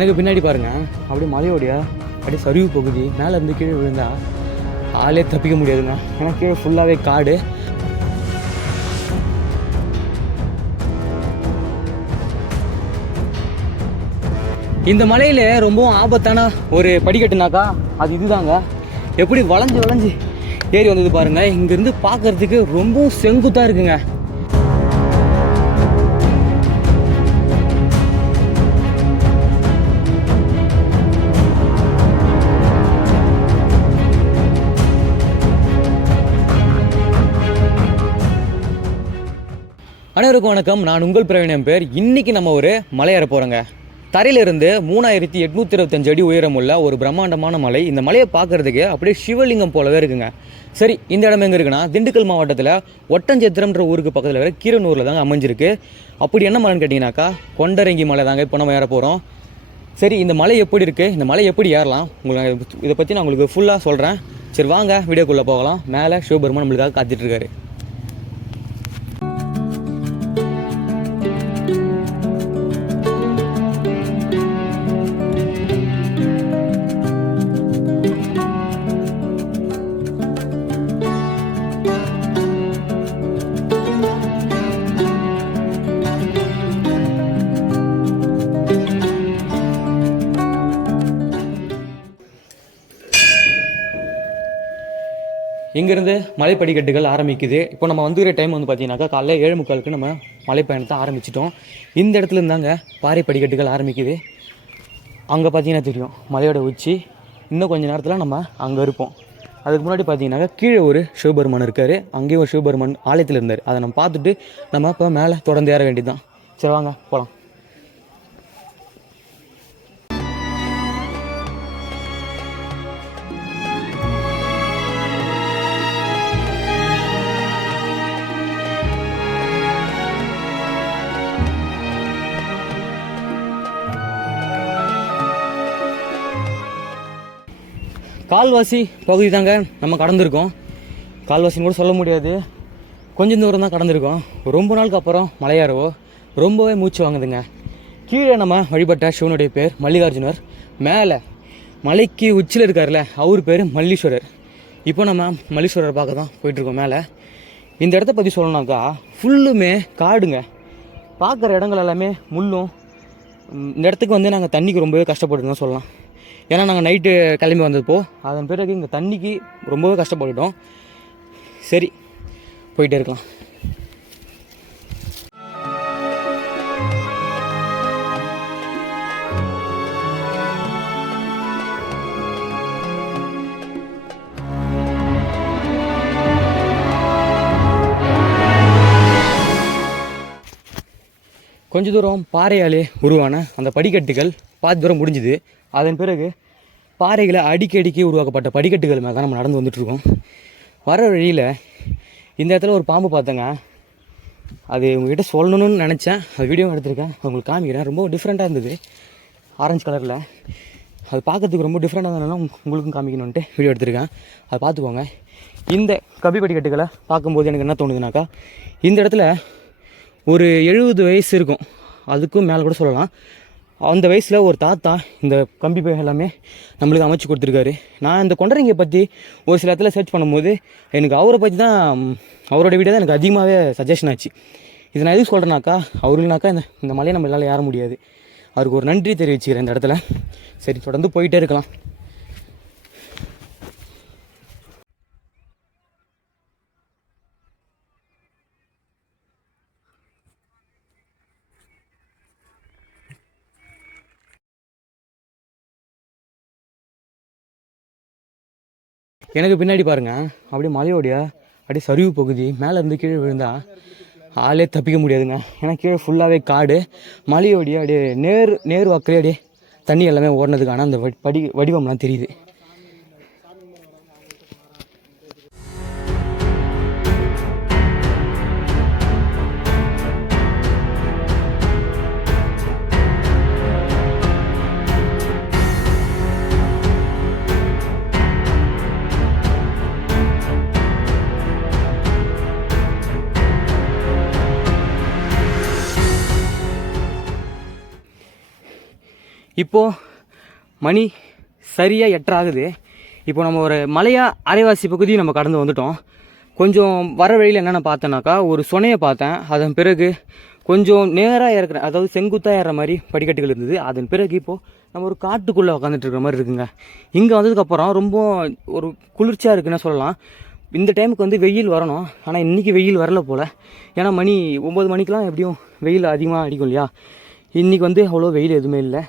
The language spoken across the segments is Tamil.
எனக்கு பின்னாடி பாருங்க. அப்படியே மலையோடைய? அப்படியே சரிவு பகுதி. மேலே இருந்து கீழே விழுந்தா ஆளே தப்பிக்க முடியாதுங்க. ஏன்னா கீழே ஃபுல்லாகவே காடு. இந்த மலையில் ரொம்பவும் ஆபத்தான ஒரு படிக்கட்டுனாக்கா அது இதுதாங்க. எப்படி வளைஞ்சு வளைஞ்சு ஏறி வந்தது பாருங்க. இங்கேருந்து பார்க்கறதுக்கு ரொம்பவும் செங்குத்தாக இருக்குங்க. அனைவருக்கும் வணக்கம். நான் உங்கள் பிரவீணம் பேர். இன்னைக்கு நம்ம ஒரு மலை போகிறோங்க தரையிலிருந்து மூணாயிரத்தி எட்நூத்தி இருபத்தஞ்சு அடி உயரமுள்ள ஒரு பிரம்மாண்டமான மலை. இந்த மலையை பார்க்கறதுக்கு அப்படியே சிவலிங்கம் போலவே இருக்குங்க. சரி இந்த இடம் எங்கே இருக்குன்னா திண்டுக்கல் மாவட்டத்தில் ஒட்டஞ்சத்திரம்ன்ற ஊருக்கு பக்கத்தில் வேறு கீரனூரில் தாங்க அமைஞ்சிருக்கு. அப்படி என்ன மலைன்னு கேட்டிங்கனாக்கா கொண்டரங்கி மலை தாங்க இப்போ நம்ம ஏற போகிறோம் சரி இந்த மலை எப்படி இருக்குது இந்த மலை எப்படி ஏறலாம்? உங்களுக்கு இதை பற்றி நான் உங்களுக்கு ஃபுல்லாக சொல்கிறேன் சரி வாங்க வீடியோக்குள்ளே போகலாம். மேலே சிவபெருமான் நம்மளுக்காக காத்துட்ருக்காரு இங்கேருந்து மலைப்படிக்கட்டுகள் ஆரம்பிக்குது. இப்போ நம்ம வந்துக்கிற டைம் வந்து பார்த்தீங்கன்னாக்கா காலைல ஏழு முக்காலுக்கு நம்ம மலைப்பயணத்தை ஆரம்பிச்சிட்டோம். இந்த இடத்துல இருந்தாங்க பாறை படிக்கட்டுகள் ஆரம்பிக்குது. அங்கே பார்த்தீங்கன்னா தெரியும் மலையோட உச்சி. இன்னும் கொஞ்ச நேரத்தில் நம்ம அங்கே இருப்போம். அதுக்கு முன்னாடி பார்த்தீங்கன்னாக்கா கீழே ஒரு சிவபெருமான் இருக்கார். அங்கேயும் ஒரு சிவபெருமான் ஆலயத்தில் இருந்தார். அதை நம்ம பார்த்துட்டு நம்ம இப்போ மேலே தொடர்ந்து ஏற வேண்டியதுதான். சரி வாங்க போகலாம் கால்வாசி பகுதி தாங்க நம்ம கடந்திருக்கோம். கால்வாசின்னு கூட சொல்ல முடியாது. கொஞ்சம் தூரம் தான் கடந்திருக்கோம். ரொம்ப நாளுக்கு அப்புறம் மலையாரவோ ரொம்பவே மூச்சு வாங்குதுங்க. கீழே நம்ம வழிபட்ட சிவனுடைய பேர் மல்லிகார்ஜுனர். மேலே மலைக்கு உச்சியில் இருக்கார்ல அவர் பேர் மல்லீஸ்வரர். இப்போ நம்ம மல்லீஸ்வரர் பார்க்க தான் போயிட்டுருக்கோம் மேலே. இந்த இடத்த பற்றி சொல்லணும்னாக்கா ஃபுல்லுமே காடுங்க. பார்க்குற இடங்கள் எல்லாமே முள்ளும் இந்த இடத்துக்கு வந்து நாங்கள் தண்ணிக்கு ரொம்பவே கஷ்டப்பட்டு தான் சொல்லலாம். ஏன்னா நாங்கள் நைட்டு கிளம்பி வந்தப்போ அதன் பிறகு இங்கே தண்ணிக்கு ரொம்பவே கஷ்டப்பட்டுட்டோம். சரி போயிட்டே இருக்கலாம். கொஞ்ச தூரம் பாறையாலே உருவான அந்த படிக்கட்டுகள் பாதி தூரம் முடிஞ்சுது. அதன் பிறகு பாறைகளை அடிக்கி அடிக்கி உருவாக்கப்பட்ட படிக்கட்டுகள் மேலே தான் நம்ம நடந்து வந்துட்டுருக்கோம். வர வழியில் இந்த இடத்துல ஒரு பாம்பு பார்த்தேங்க. அது உங்ககிட்ட சொல்லணும்னு நினச்சேன். அது வீடியோ எடுத்திருக்கேன். உங்களுக்கு காமிக்கிறேன். ரொம்ப டிஃப்ரெண்ட்டாக இருந்தது. ஆரஞ்சு கலரில் அது பார்க்கறதுக்கு ரொம்ப டிஃப்ரெண்ட்டாக இருந்ததுனால உங்களுக்கும் காமிக்கணுன்ட்டு வீடியோ எடுத்திருக்கேன். அதை பார்த்துக்கோங்க இந்த கபி படிக்கட்டுகளை பார்க்கும்போது எனக்கு என்ன தோணுதுனாக்கா இந்த இடத்துல ஒரு எழுபது வயசு இருக்கும். அதுக்கும் மேலே கூட சொல்லலாம். அந்த வயசில் ஒரு தாத்தா இந்த கம்பி பை எல்லாமே நம்மளுக்கு அமைச்சு கொடுத்துருக்காரு. நான் இந்த கொண்டரங்கியை பற்றி ஒரு சில இடத்துல சர்ச் பண்ணும்போது எனக்கு அவரை பற்றி தான் அவரோட வீடியோ தான் எனக்கு அதிகமாகவே சஜஷன் ஆச்சு. இதை நான் எதுக்கு சொல்கிறேனாக்கா அவருனாக்கா இந்த இந்த மலையை நம்மளால் ஏற முடியாது. அவருக்கு ஒரு நன்றி தெரிவிச்சுக்கிறேன் இந்த இடத்துல. சரி தொடர்ந்து போயிட்டே இருக்கலாம். எனக்கு பின்னாடி பாருங்க. அப்படியே மலையோடைய அப்படியே சரிவு பகுதி. மேலேருந்து கீழே விழுந்தால் ஆளே தப்பிக்க முடியாதுங்க. ஏன்னா கீழே ஃபுல்லாகவே காடு. மலையோடைய அப்படியே நேர் நேர் வாக்கிலே அப்படியே தண்ணி எல்லாமே ஓடினதுக்கான அந்த வடி- வடிவம்லாம் தெரியுது. இப்போது மணி சரியாக எட்டராகுது. இப்போ நம்ம ஒரு மலையா அரைவாசி பகுதி நம்ம கடந்து வந்துட்டோம். கொஞ்சம் வர வழியில் என்னென்ன பார்த்தேனாக்கா ஒரு சுனையை பார்த்தேன். அதன் பிறகு கொஞ்சம் நேராக இருக்கிற அதாவது செங்குத்தாக ஏற மாதிரி படிக்கட்டுகள் இருந்தது. அதன் பிறகு இப்போது நம்ம ஒரு காட்டுக்குள்ளே உட்காந்துட்டு இருக்கிற மாதிரி இருக்குங்க. இங்கே வந்ததுக்கப்புறம் ரொம்ப ஒரு குளிர்ச்சியாக இருக்குன்னு சொல்லலாம். இந்த டைமுக்கு வந்து வெயில் வரணும். ஆனால் இன்றைக்கி வெயில் வரல போல். ஏன்னா மணி ஒம்பது மணிக்கெலாம் எப்படியும் வெயில் அதிகமாக அடிக்கும் இல்லையா? இன்றைக்கி வந்து அவ்வளோ வெயில் எதுவுமே இல்லை.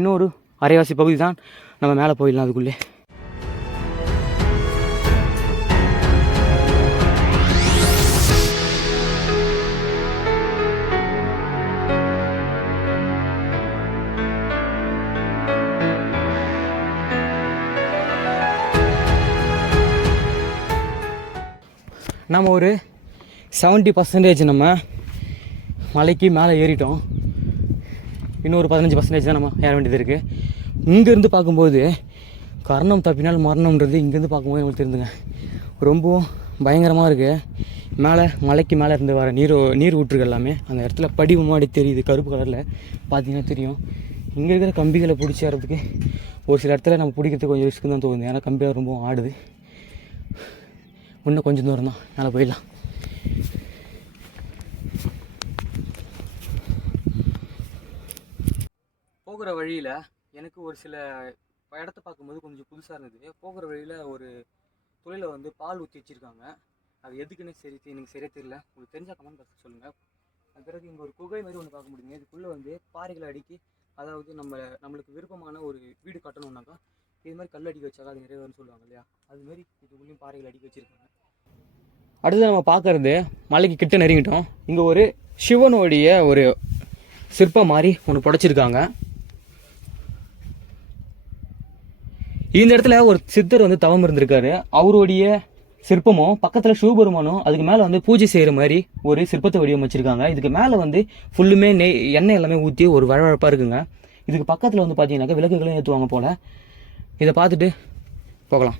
இன்னொரு அரைவாசி பகுதி தான் நம்ம மேலே போயிடலாம் அதுக்குள்ளே. நம்ம ஒரு செவன்ட்டி பர்சன்டேஜ் நம்ம மலைக்கு மேலே ஏறிட்டோம். இன்னொரு பதினஞ்சு பர்சன்டேஜ் தான் நம்ம ஏற வேண்டியது இருக்குது இங்கேருந்து பார்க்கும்போது கர்ணம் தப்பினால் மரணம்ன்றது இங்கேருந்து பார்க்கும்போது எங்களுக்கு தெரிஞ்சுங்க. ரொம்பவும் பயங்கரமாக இருக்குது மேலே மலைக்கு மேலே இருந்து வர நீர் நீர் ஊற்றுகள் எல்லாமே அந்த இடத்துல படி மாடி தெரியுது கருப்பு கலரில் பார்த்தீங்கன்னா தெரியும். இங்கே இருக்கிற கம்பிகளை பிடிச்சிடறதுக்கு ஒரு சில இடத்துல நம்ம பிடிக்கிறதுக்கு கொஞ்சம் ரிஸ்க்கு தான் தோணுது. ஏன்னா கம்பியாக ரொம்ப ஆடுது. இன்னும் கொஞ்சம் தூரம் தான். மேலே போயிடலாம். போகிற வழியில் எனக்கு ஒரு சில இடத்த பார்க்கும்போது கொஞ்சம் புதுசாக இருந்தது. போகிற வழியில் ஒரு தொழிலை வந்து பால் ஊற்றி வச்சுருக்காங்க. அது எதுக்குன்னு சரி எனக்கு சரியாக தெரியல. உங்களுக்கு தெரிஞ்ச கமெண்ட் பாக்ஸ் சொல்லுங்கள் அது பிறகு இங்கே ஒரு குகை மாதிரி ஒன்று பார்க்க முடியுங்க. இதுக்குள்ளே வந்து பாறைகளை அடுக்கி அதாவது நம்ம நம்மளுக்கு விருப்பமான ஒரு வீடு கட்டணும்னாக்கா இது மாதிரி கல் அடிக்க வச்சாக்கா அது நிறைய வரும்னு சொல்லுவாங்க இல்லையா? அதுமாரி இதுக்குள்ளேயும் பாறைகள் அடிக்க வச்சுருக்காங்க. அடுத்து நம்ம பார்க்குறது மலைக்கு கிட்ட நெருங்கிட்டோம். இங்கே ஒரு சிவனுடைய ஒரு சிற்பம் மாதிரி ஒன்று புடைச்சிருக்காங்க. இந்த இடத்துல ஒரு சித்தர் வந்து தவம் இருந்திருக்காரு. அவருடைய சிற்பமும் பக்கத்தில் சிவபெருமானும் அதுக்கு மேலே வந்து பூஜை செய்கிற மாதிரி ஒரு சிற்பத்தை வடிவம் வச்சுருக்காங்க. இதுக்கு மேலே வந்து ஃபுல்லுமே நெய் எண்ணெய் எல்லாமே ஊற்றி ஒரு வழவழப்பாக இருக்குங்க. இதுக்கு பக்கத்தில் வந்து பார்த்தீங்கன்னாக்கா விளக்குகளும் ஏற்றுவாங்க போல். இதை பார்த்துட்டு போகலாம்.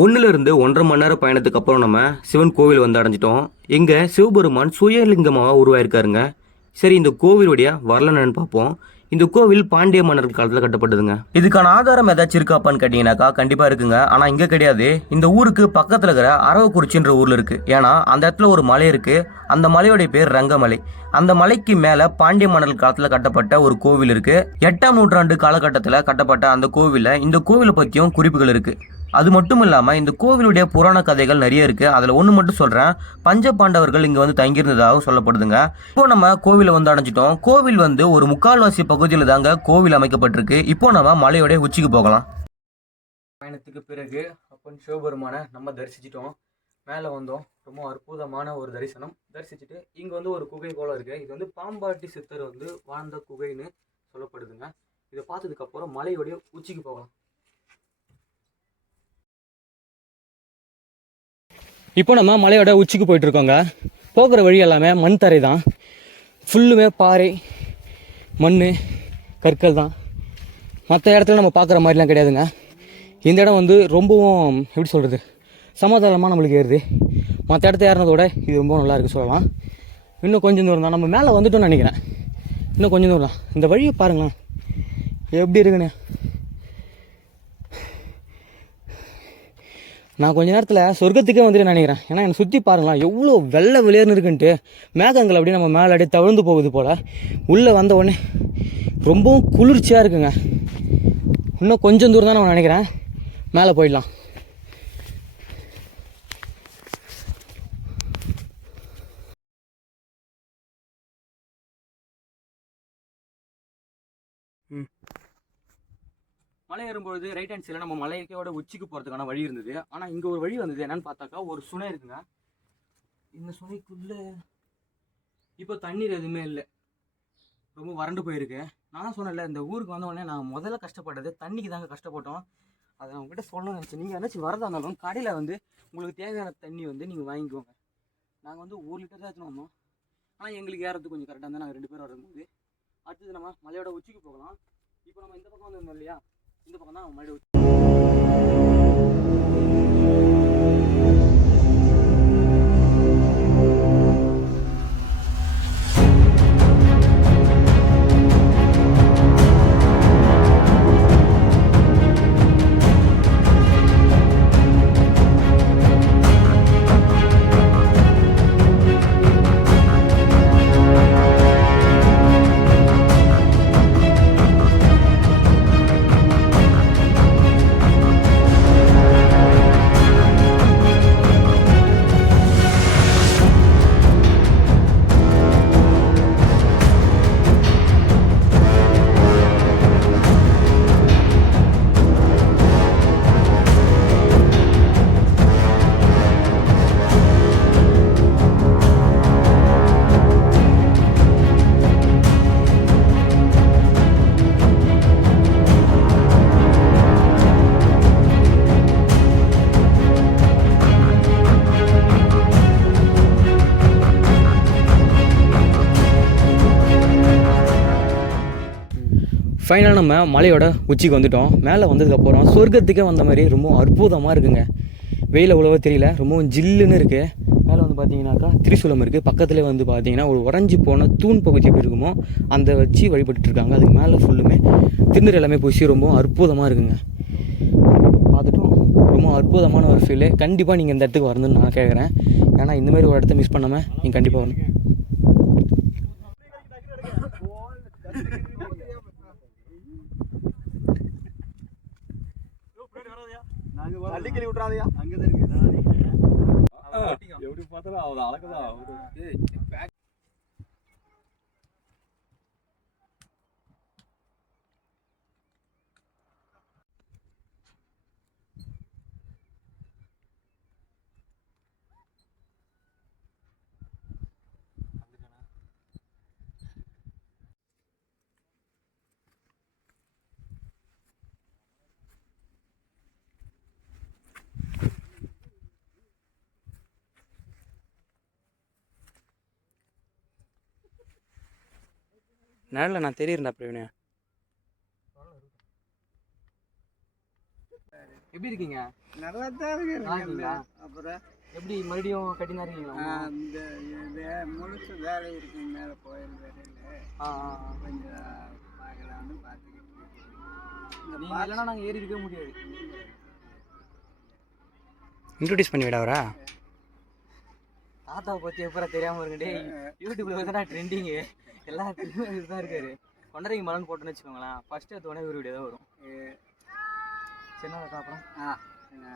ஒன்றுலேருந்து ஒன்றரை மணி நேரம் பயணத்துக்கு அப்புறம் நம்ம சிவன் கோவில் வந்து அடைஞ்சிட்டோம். இங்கே சிவபெருமான் சுயலிங்கமாக உருவாயிருக்காருங்க. சரி இந்த கோவிலுடைய வரலன்னு பார்ப்போம். இந்த கோவில் பாண்டிய மன்னர்கள் காலத்தில் கட்டப்பட்டதுங்க. இதுக்கான ஆதாரம் ஏதாச்சும் இருக்காப்பான்னு கேட்டீங்கன்னாக்கா கண்டிப்பாக இருக்குங்க. ஆனால் இங்கே கிடையாது. இந்த ஊருக்கு பக்கத்தில் இருக்கிற அரவக்குறிச்சின்ற ஊரில் இருக்குது ஏன்னா அந்த இடத்துல ஒரு மலை இருக்குது அந்த மலையோடைய பேர் ரங்கமலை. அந்த மலைக்கு மேலே பாண்டிய மன்னர்கள் காலத்தில் கட்டப்பட்ட ஒரு கோவில் இருக்குது எட்டாம் நூற்றாண்டு காலகட்டத்தில் கட்டப்பட்ட அந்த கோவிலில் இந்த கோவிலை பற்றியும் குறிப்புகள் இருக்குது அது மட்டும் இல்லாமல் இந்த கோவிலுடைய புராண கதைகள் நிறைய இருக்குது அதில் ஒன்று மட்டும் சொல்கிறேன் பஞ்ச பாண்டவர்கள் இங்கே வந்து தங்கியிருந்ததாகவும் சொல்லப்படுதுங்க. இப்போ நம்ம கோவிலை வந்து அடைஞ்சிட்டோம். கோவில் வந்து ஒரு முக்கால்வாசி பகுதியில் தாங்க கோவில் அமைக்கப்பட்டிருக்கு. இப்போ நம்ம மலையோடைய உச்சிக்கு போகலாம். பயணத்துக்கு பிறகு அப்பன் சிவபெருமானை நம்ம தரிசிச்சிட்டோம். மேலே வந்தோம். ரொம்ப அற்புதமான ஒரு தரிசனம். தரிசிச்சுட்டு இங்கே வந்து ஒரு குகை போல இருக்குது இது வந்து பாம்பாட்டி சித்தர் வந்து வாழ்ந்த குகைன்னு சொல்லப்படுதுங்க. இதை பார்த்ததுக்கப்புறம் மலையோடைய உச்சிக்கு போகலாம். இப்போ நம்ம மலையோட உச்சிக்கு போயிட்டு இருக்கோங்க போகிற வழி எல்லாமே மண் தரை தான். ஃபுல்லுமே பாறை மண் கற்கள் தான். மற்ற இடத்துல நம்ம பார்க்குற மாதிரிலாம் கிடையாதுங்க. இந்த இடம் வந்து ரொம்பவும் எப்படி சொல்கிறது சமாதானமாக நம்மளுக்கு ஏறுது. மற்ற இடத்த ஏறினதோட இது ரொம்ப நல்லா இருக்குது சொல்லலாம். இன்னும் கொஞ்சம் தூரம் தான். நம்ம மேலே வந்துட்டோம்னு நினைக்கிறேன். இன்னும் கொஞ்சம் தூரம் தான். இந்த வழியை பாருங்களேன். எப்படி இருக்குன்னு. நான் கொஞ்ச நேரத்தில் சொர்க்கத்துக்கே வந்துட்டு நினைக்கிறேன். ஏன்னா என்னை சுற்றி பாருங்களேன் எவ்வளோ வெள்ளை வெளியேறுனு இருக்குன்ட்டு மேகங்கள் அப்படியே நம்ம மேலே அப்படியே தவிழ்ந்து போகுது போல். உள்ளே வந்த உடனே ரொம்பவும் குளிர்ச்சியாக இருக்குங்க. இன்னும் கொஞ்சம் தூரம் தான் நான் நினைக்கிறேன். மேலே போயிடலாம். ம். மலை ஏறும்பொழுது ரைட் ஹேண்ட் சைடில் நம்ம மலையோட உச்சிக்கு போகிறதுக்கான வழி இருந்தது. ஆனால் இங்கே ஒரு வழி வந்தது என்னன்னு பார்த்தாக்கா ஒரு சுனை இருக்குங்க. இந்த சுனைக்குள்ளே இப்போ தண்ணீர் எதுவுமே இல்லை. ரொம்ப வறண்டு போயிருக்கு. நான் தான் சொன்னேன்ல இந்த ஊருக்கு வந்த உடனே நான் முதல்ல கஷ்டப்பட்டது தண்ணிக்கு தாங்க கஷ்டப்பட்டோம். அதை உங்ககிட்ட சொல்லணும்னு நினச்சேன். நீங்கள் ஏதாச்சும் வரதா இருந்தாலும் கடையில் வந்து உங்களுக்கு தேவையான தண்ணி வந்து நீங்கள் வாங்கிக்கோங்க. நாங்கள் வந்து ஒரு லிட்டர் தான் எடுத்துன்னு வந்தோம். ஆனால் எங்களுக்கு ஏறது கொஞ்சம் கரெக்டாக இருந்தால் நாங்கள் ரெண்டு பேரும் வரும்போது அடுத்தது நம்ம மலையோட உச்சிக்கு போகலாம். இப்போ நம்ம இந்த பக்கம் வந்திருந்தோம் இல்லையா? இந்த பக்கம் தான் மலையோட ஃபைனலாக நம்ம மலையோட உச்சிக்கு வந்துட்டோம். மேலே வந்ததுக்கப்புறம் சொர்க்கத்துக்கே வந்த மாதிரி ரொம்ப அற்புதமாக இருக்குங்க. வெயில் அவ்வளோவா தெரியல. ரொம்பவும் ஜில்லுன்னு இருக்குது மேலே வந்து பார்த்தீங்கன்னாக்கா திரிசூலம் இருக்குது பக்கத்துலேயே வந்து பார்த்தீங்கன்னா ஒரு உறைஞ்சி போன தூண் பகுதி எப்படி இருக்குமோ அந்த வச்சு வழிபட்டுருக்காங்க அதுக்கு மேலே ஃபுல்லுமே திருநீர் எல்லாமே பூசி ரொம்ப அற்புதமாக இருக்குங்க. பார்த்துட்டோம். ரொம்ப அற்புதமான ஒரு ஃபீலு கண்டிப்பாக நீங்கள் இந்த இடத்துக்கு வரணும்னு நான் கேட்குறேன் ஏன்னா இந்த மாதிரி ஒரு இடத்த மிஸ் பண்ணாமல் நீங்கள் கண்டிப்பாக வரணும். தள்ளிக்கலி விட்றாதயா அங்கே எப்படி பார்த்தாலும் அவள் அழகுதான். நேரில் நான் தெரியுறேன்டா பிரவீனு எப்படி இருக்கீங்க? நல்லா தான்? அப்புறம்? எப்படி மறுபடியும் கட்டினா இருக்கீங்களா இந்த இது முழுசு வேலை இருக்கு மேலே கோயில் வேலையில். ஆ ஆ, ஆ. கொஞ்சம் பார்க்கலான்னு பார்த்துக்கிட்டு இருக்கேன். இந்த நீங்க இல்லைன்னா நாங்கள் ஏறி இருக்கவே முடியாது. இன்ட்ரடியூஸ் பண்ணி விடாவரா தாத்தாவை பற்றி எப்போ தெரியாமல் இருக்கு? டேய் யூடியூப்ல வந்து ட்ரெண்டிங்கு எல்லா இடத்துலையும் இதுதான் இருக்காரு. கொண்டரைக்கு மலன் போட்டோன்னு வச்சுக்கோங்களேன். ஃபர்ஸ்ட் எடுத்தோடனே ஒரு வீடியோ தான் வரும். சின்ன அப்புறம் ஆ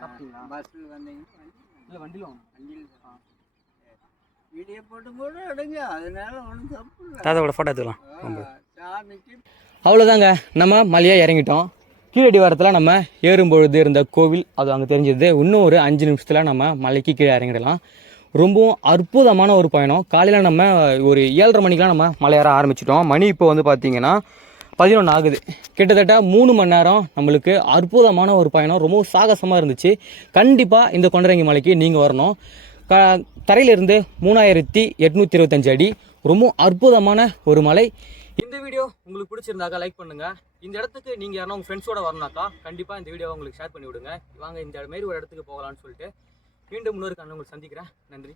சாப்பிட்டீங்களா? பஸ்ஸில் வந்தீங்கன்னா இல்லை வண்டியில் வாங்க வண்டியில் வீடியோ போட்டு போட்டு எடுங்க. அதனால ஒன்றும் தப்பு இல்லை. தாத்தாவோட ஃபோட்டோ எடுத்துக்கலாம். சாமிக்கு. அவ்வளோதாங்க நம்ம மலையாக இறங்கிட்டோம். கீழடி வாரத்தில் நம்ம ஏறும்பொழுது இருந்த கோவில் அது அங்கே தெரிஞ்சது. இன்னும் ஒரு அஞ்சு நிமிஷத்தில் நம்ம மலைக்கு கீழே இறங்கிடலாம். ரொம்பவும் அற்புதமான ஒரு பயணம். காலையில் நம்ம ஒரு ஏழரை மணிக்கெலாம் நம்ம மலை ஏற ஆரம்பிச்சிட்டோம். மணி இப்போ வந்து பார்த்தீங்கன்னா பதினொன்று ஆகுது. கிட்டத்தட்ட மூணு மணி நேரம் நம்மளுக்கு அற்புதமான ஒரு பயணம். ரொம்ப சாகசமாக இருந்துச்சு. கண்டிப்பாக இந்த கொண்டரங்கி மலைக்கு நீங்கள் வரணும். க தரையிலிருந்து மூணாயிரத்தி எட்நூற்றி இருபத்தஞ்சு அடி. ரொம்ப அற்புதமான ஒரு மலை. இந்த வீடியோ உங்களுக்கு பிடிச்சிருந்தாக்கா லைக் பண்ணுங்கள் இந்த இடத்துக்கு நீங்கள் யாரும் உங்கள் ஃப்ரெண்ட்ஸோட வரணும்னாக்கா கண்டிப்பாக இந்த வீடியோவை உங்களுக்கு ஷேர் பண்ணி விடுங்க வாங்க இந்த மாரி ஒரு இடத்துக்கு போகலான்னு சொல்லிட்டு மீண்டும் இன்னொரு கண்ணு உங்களுக்கு சந்திக்கிறேன். நன்றி.